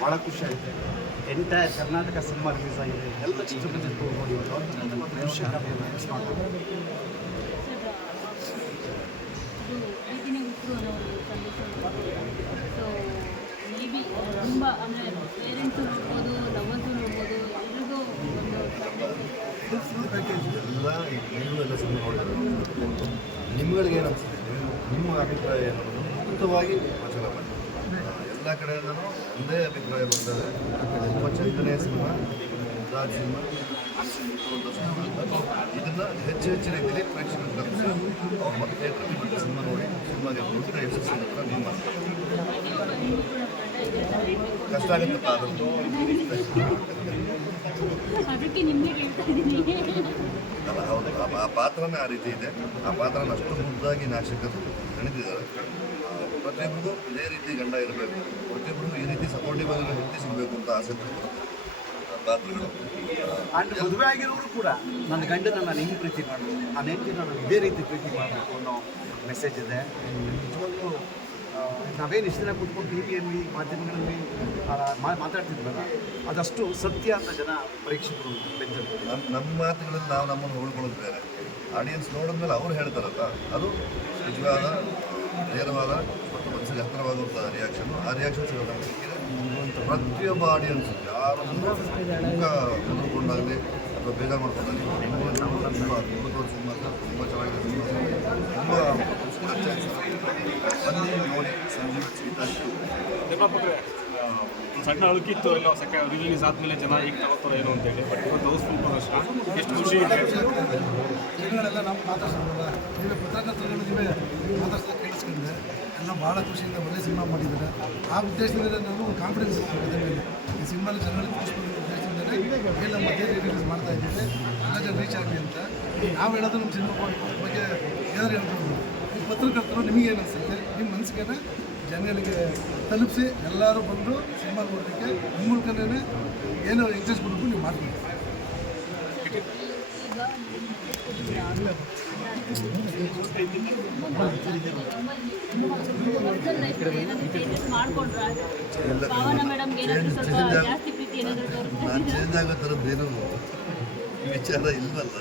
ಭಾಳ ಖುಷಿ ಆಯಿತು. ಎಂಟೈರ್ ಕರ್ನಾಟಕ ಸಿನಿಮಾ ರಿಲೀಸ್ ಆಗಿದೆ, ಎಲ್ಲ ಚಿತ್ರಮಂದಿರಕ್ಕೂ ನೋಡಿ ಒಂದು ಖುಷಿ ಕಥೆಯನ್ನು ಮಿಸ್ ಮಾಡ್ತಾರೆ. ಸೊ ಮೇ ಬಿ ತುಂಬ ಅಂದರೆ ಪೇರೆಂಟ್ಸು ನೋಡ್ಬೋದು, ಲವರ್ಸು ನೋಡ್ಬೋದು, ಎಲ್ರಿಗೂ ಒಂದು ಪ್ಯಾಕೇಜ್ ಎಲ್ಲ ನೀವು ಎಲ್ಲ ಸಿನಿಮಾ ನೋಡಿದ್ರೆ ನಿಮ್ಗಳಿಗೆ ಏನು ಅನಿಸುತ್ತೆ, ನಿಮ್ಮ ಅಭಿಪ್ರಾಯ ಏನನ್ನೋದು ಮುಕ್ತವಾಗಿ ಪ್ರಚಾರ ಮಾಡಿ. ಎಲ್ಲ ಕಡೆಯಿಂದಲೂ ಒಂದೇ ಅಭಿಪ್ರಾಯ ಬರ್ತದೆ. ತುಂಬ ಚೈತನ್ಯ ಸಿನಿಮಾ, ರಾಜ್ ಸಿನಿಮಾ, ಇದನ್ನು ಹೆಚ್ಚು ಹೆಚ್ಚಿನ ರೀತಿಯಲ್ಲಿ ಪ್ರೇಕ್ಷಕರು ತಲುಪಿಸಿ ಅವ್ರು ಮತ್ತೆ ಪ್ರತಿಭಟನೆ ಸಿನಿಮಾ ನೋಡಿ ಸಿನಿಮಾಗೆ ದೊಡ್ಡ ಯಶಸ್ಸು ನಿಮ್ಮ ಕಷ್ಟ ಆಗುತ್ತಪ್ಪ. ಅದನ್ನು ಅದಕ್ಕೆ ನಿಮಗೆ ಹೇಳ್ತಾ ಇದ್ದೀನಿ. ಅಲ್ಲ, ಹೌದು, ಆ ಪಾತ್ರನೇ ಆ ರೀತಿ ಇದೆ. ಆ ಪಾತ್ರನ ಅಷ್ಟು ಮುದ್ದಾಗಿ ನಾಶಕರು ಗಣಿತಿದ್ದಾರೆ. ಪ್ರತಿಯೊಬ್ಬರಿಗೂ ಇದೇ ರೀತಿ ಗಂಡ ಇರಬೇಕು, ಪ್ರತಿಯೊಬ್ಬರಿಗೂ ಈ ರೀತಿ ಸಪೋರ್ಟಿವ್ ಆಗಿರೋ ವ್ಯಕ್ತಿ ಸಿಗಬೇಕು ಅಂತ ಆಸೆ ಪಾತ್ರಗಳು. ಆ್ಯಂಡ್ ಮದುವೆ ಆಗಿರೋರು ಕೂಡ ನನ್ನ ಗಂಡನ ನಾನು ಹಿಂಗೆ ಪ್ರೀತಿ ಮಾಡಬೇಕು, ನನ್ನ ಹೆಂಡತಿನ ನಾನು ಇದೇ ರೀತಿ ಪ್ರೀತಿ ಮಾಡಬೇಕು ಅನ್ನೋ ಮೆಸೇಜ್ ಇದೆ. ನಿಜವಾಗ್ಲೂ ನಾವೇನು ಇಷ್ಟು ದಿನ ಕೂತ್ಕೊಂಡು ಟಿ ವಿಯಲ್ಲಿ ಮಾಧ್ಯಮಗಳಲ್ಲಿ ಮಾತಾಡ್ತಿದ್ವಲ್ಲ, ಅದಷ್ಟು ಸತ್ಯ ಅಂತ ಜನ ಪರೀಕ್ಷಕರು ಬೆಂದಿರ್ತಾರೆ. ನಮ್ಮ ಮಾತುಗಳಲ್ಲಿ ನಾವು ನಮ್ಮನ್ನು ಹೊಳ್ಕೊಳ್ಳೋದು ಬೇರೆ, ಆಡಿಯನ್ಸ್ ನೋಡಿದ್ಮೇಲೆ ಅವ್ರು ಹೇಳ್ತಾರಲ್ಲ, ಅದು ನಿಜವಾದ ನೇರವಾದ ಮತ್ತು ಮನಸ್ಸಿಗೆ ಹತ್ತಿರವಾಗುವಂಥ ರಿಯಾಕ್ಷನ್ನು. ಆ ರಿಯಾಕ್ಷನ್ ಸಿಗೋದು ಪ್ರತಿಯೊಬ್ಬ ಆಡಿಯನ್ಸ್ ಯಾರು ಮುಖ ಮುಗಿದುಕೊಂಡಾಗಲಿ ಅಥವಾ ಬೇಜಾರು ಮಾಡ್ಕೊಂಡಾಗಲಿ ತುಂಬ ಅದ್ಭುತವಾದ ಸಿನಿಮಾ, ತುಂಬ ಚೆನ್ನಾಗಿದೆ ಸಿನಿಮಾ, ತುಂಬ ಬನ್ನಿ ನೋಡಿ. ಸಂಜೀವ್ ನಿರ್ಮಾಪಕರೇ ಸಣ್ಣ ಅಳುಕಿತ್ತು ಎಲ್ಲ ರಿಲೀಸ್ ಆದಮೇಲೆ ಜನ ಈಗ ತಗೋತಾರೆ ಏನು ಅಂತೇಳಿ, ಬಟ್ ಇವತ್ತು ಹೌಸ್ಫುಲ್ ಪ್ರದರ್ಶನ ಎಷ್ಟು ಖುಷಿ ಇದೆ. ಜನಗಳೆಲ್ಲ ನಾವು ಮಾತಾಡ್ಸೋದಲ್ಲ, ನೀವೇ ಪತ್ರಕರ್ತರುಗಳು ನೀವೇ ಮಾತಾಡ್ಸೋದು ಕೇಳಿಸ್ಕೊಂಡಿದೆ. ಎಲ್ಲ ಭಾಳ ಖುಷಿಯಿಂದ ಒಳ್ಳೆ ಸಿನಿಮಾ ಮಾಡಿದ್ದಾರೆ. ಆ ಉದ್ದೇಶದಿಂದ ನಾವು ಕಾನ್ಫಿಡೆನ್ಸ್ ಇದೆ ಈ ಸಿನಿಮಾನ ಜನಗಳಿಗೆ ತೋರಿಸ್ಕೊಳ್ಳೋ ಉದ್ದೇಶದಿಂದಲೇ ಎಲ್ಲ ಮಧ್ಯೆ ರಿಲೀಸ್ ಮಾಡ್ತಾ ಇದ್ದೀವಿ. ಎಲ್ಲ ಜನ ರೀಚ್ ಆಗಲಿ ಅಂತ ನಾವು ಹೇಳೋದು ನಮ್ಮ ಸಿನಿಮಾ ಬಗ್ಗೆ ಏನಾದ್ರು ಹೇಳ್ಬೋದು. ಈ ಪತ್ರಕರ್ತರು ನಿಮಗೇನು ಅನಿಸುತ್ತೆ, ನಿಮ್ಮ ಮನಸ್ಸಿಗೆ ಜನಗಳಿಗೆ ತಲುಪಿಸಿ ಎಲ್ಲರೂ ಬಂದು ಸಿನಿಮಾ ನೋಡಲಿಕ್ಕೆ ನಿಮ್ಮ ಮೂಲಕನೇ ಏನೋ ಇಂಟ್ರೆಸ್ಟ್ ಕೊಡಬೇಕು ನೀವು ಮಾಡ್ತೀವಿ. ನಾನು ಚೇಂಜ್ ಆಗೋ ಥರದ್ದು ಏನೋ ವಿಚಾರ ಇಲ್ಲವಲ್ಲ.